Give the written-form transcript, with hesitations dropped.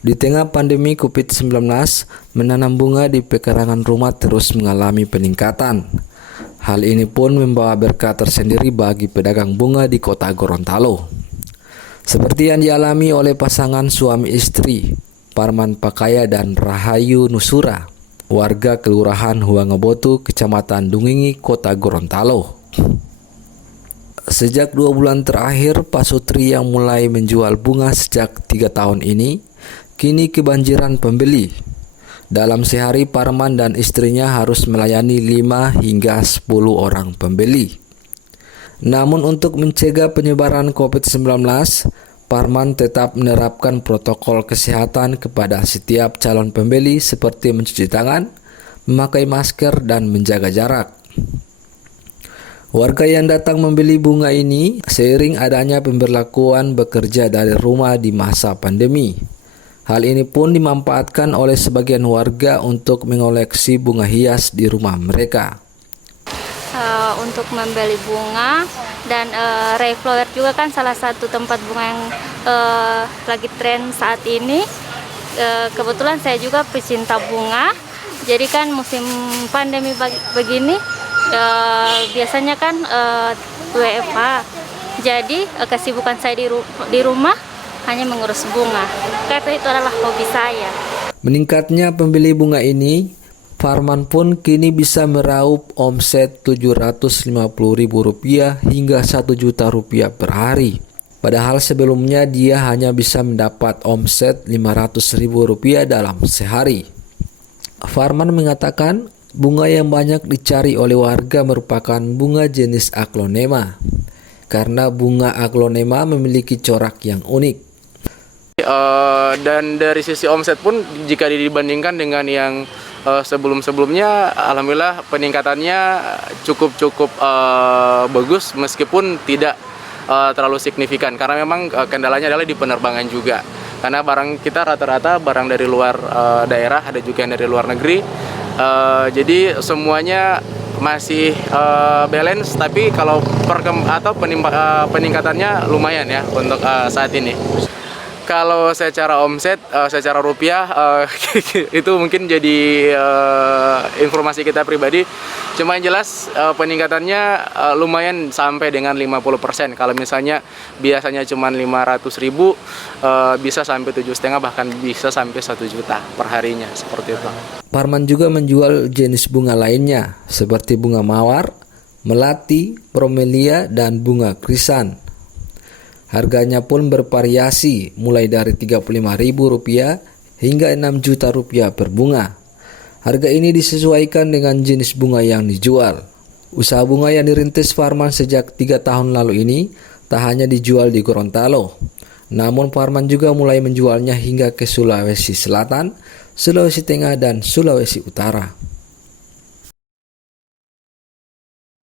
Di tengah pandemi COVID-19, menanam bunga di pekarangan rumah terus mengalami peningkatan. Hal ini pun membawa berkah tersendiri bagi pedagang bunga di kota Gorontalo. Seperti yang dialami oleh pasangan suami istri, Parman Pakaya dan Rahayu Nusura, warga Kelurahan Huangebotu, Kecamatan Dungingi, kota Gorontalo. Sejak 2 bulan terakhir, Pak Sutri yang mulai menjual bunga sejak 3 tahun ini, kini kebanjiran pembeli. Dalam sehari, Parman dan istrinya harus melayani 5 hingga 10 orang pembeli. Namun untuk mencegah penyebaran COVID-19, Parman tetap menerapkan protokol kesehatan kepada setiap calon pembeli seperti mencuci tangan, memakai masker, dan menjaga jarak. Warga yang datang membeli bunga ini seiring adanya pemberlakuan bekerja dari rumah di masa pandemi. Hal ini pun dimanfaatkan oleh sebagian warga untuk mengoleksi bunga hias di rumah mereka. Untuk membeli bunga dan Ray Flower juga kan salah satu tempat bunga yang lagi tren saat ini. Kebetulan saya juga pecinta bunga, jadi kan musim pandemi begini biasanya kan WFH, jadi kesibukan saya di rumah hanya mengurus bunga, karena itu adalah hobi saya. Meningkatnya pembeli bunga ini, Parman pun kini bisa meraup omset Rp750.000 hingga Rp1 juta per hari. Padahal sebelumnya dia hanya bisa mendapat omset Rp500.000 dalam sehari. Parman mengatakan bunga yang banyak dicari oleh warga merupakan bunga jenis aglonema, karena bunga aglonema memiliki corak yang unik. Dan dari sisi omset pun jika dibandingkan dengan yang sebelum-sebelumnya, alhamdulillah peningkatannya cukup bagus meskipun tidak terlalu signifikan, karena memang kendalanya adalah di penerbangan juga, karena barang kita rata-rata barang dari luar daerah, ada juga yang dari luar negeri. Jadi semuanya masih balance, tapi kalau peningkatannya lumayan ya untuk saat ini. Kalau secara omset, secara rupiah, itu mungkin jadi informasi kita pribadi. Cuma yang jelas peningkatannya lumayan sampai dengan 50%. Kalau misalnya biasanya cuma 500.000, bisa sampai 7,5, bahkan bisa sampai 1 juta per harinya, seperti itu. Parman juga menjual jenis bunga lainnya seperti bunga mawar, melati, bromelia, dan bunga krisan. Harganya pun bervariasi mulai dari Rp35.000 hingga Rp6 juta per bunga. Harga ini disesuaikan dengan jenis bunga yang dijual. Usaha bunga yang dirintis Parman sejak 3 tahun lalu ini tak hanya dijual di Gorontalo, namun Parman juga mulai menjualnya hingga ke Sulawesi Selatan, Sulawesi Tengah, dan Sulawesi Utara.